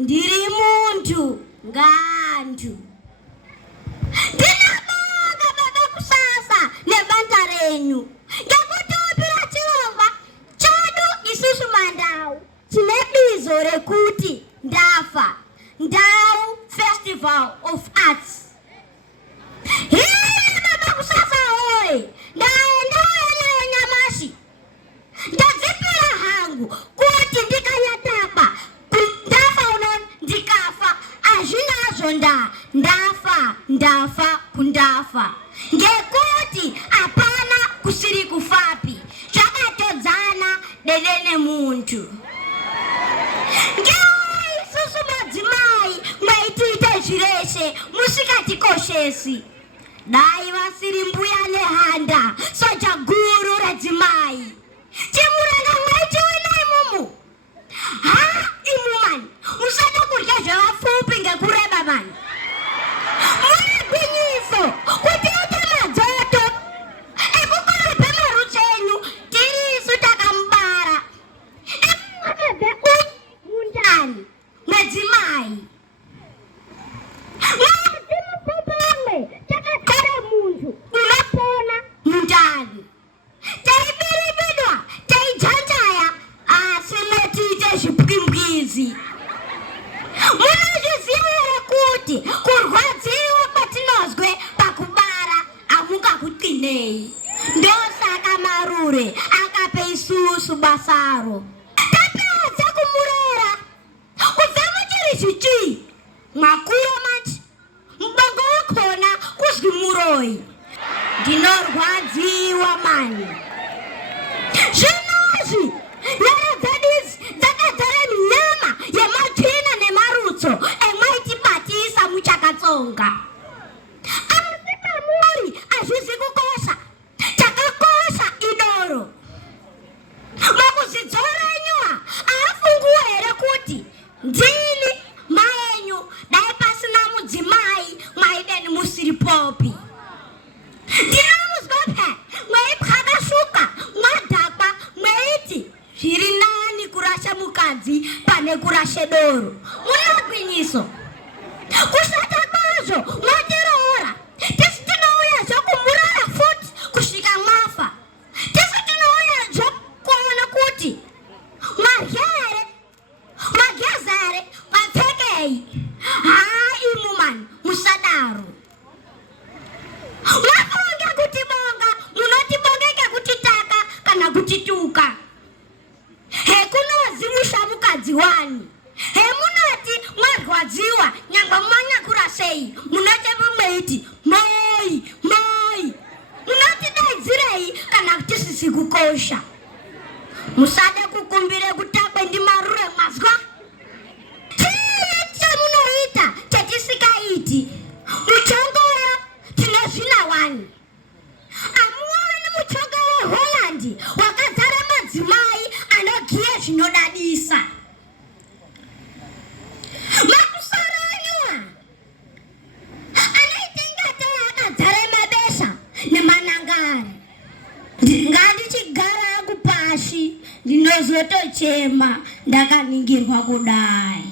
ndiri muntu ngantu. Ndinabonga baba kusasa nebandla renyu ngekutipira chirongwa chedu isusu mandau chine bizo rekuti Ndafa, Ndau Festival of Arts. Hii baba kusasa hoye, ndaendayo nyamashi ndazipira hangu kuti ndikanyatapa Ndafa unon ndikafa azvinazo ndafa kundafa ngekuti apana kusiri kufapi zvakatodzana dedene muntu. Ngewe isusu madzimai mwaitiite zvireshe musikatikoshesi. Dai vasiri mbuya nehanda soja guru redzimai chimuranga mwaitiwina imumu. Imumani musada kurya zvavapfupi ngekureba mani. Mune gwinyiso kuti ite madzoto ekukora pemaru chenyu tirisu takamubara ekukabve mundani mwedzimai. Mwadzimupopomwe takagara muntu unopona mundani taibiribidwa taijanjaya asi motiite zvipwimbwizi. Munozviziva here kuti kurwadziwa kwatinozwe pakubara hamungakuqinei. Ndosaka Marure akape isusu basaro. Tapedza kumurera kubva muchiri zvichii mwakura manje mubongo wakona kuzwi Muroi. Ndinorwadziwa mani. Zvinozvi nyara dzedu dzakadzara minyama yematsvina nemarutso emwaitibatisa muchakatsonga. Asi pamuri hazvizi kukosha. Chakakosha idoro. Makuzidzora enyuwa haafunguwo here kuti ndini maenyu dai pasina mudzimai mwaideni musiri popi. Ndinamuzwa phe mweipwakashuka mwadhakwa mweiti zviri nani kurasha mukadzi pane kurashe doro. Muna gwinyiso. Kushata kwazvo mwatiroora. Tisi tinouya zvokumurara futi kusvika mwafa. Tisi tinouya zvokuona kuti mwarya here, mwageza here, mwapfekei. Imumani musadaro. Mwafunga kutibonga munotibongeke kutitaka kana kutituka. Hekunozimusha mukadzi wani. Hemunoti mwarwadziwa nyangwe mwanyakura sei munoti mumweiti moi. Munotidaidzirei kana kuti sisi kukosha. Musade kukumbire kutabwe ndi Marure mwazwa. Chii chamunoita chatisikaiti. Muchongora tinozvina wani. Amuoni muchongo weHolandi wakadzara madzimai anogiye zvinodadisa. Makusaranywa anoitingatei akadzara mabesha nemanangari. Ngandichigara kupashi ndinozotochema ndakaningirwa kudai.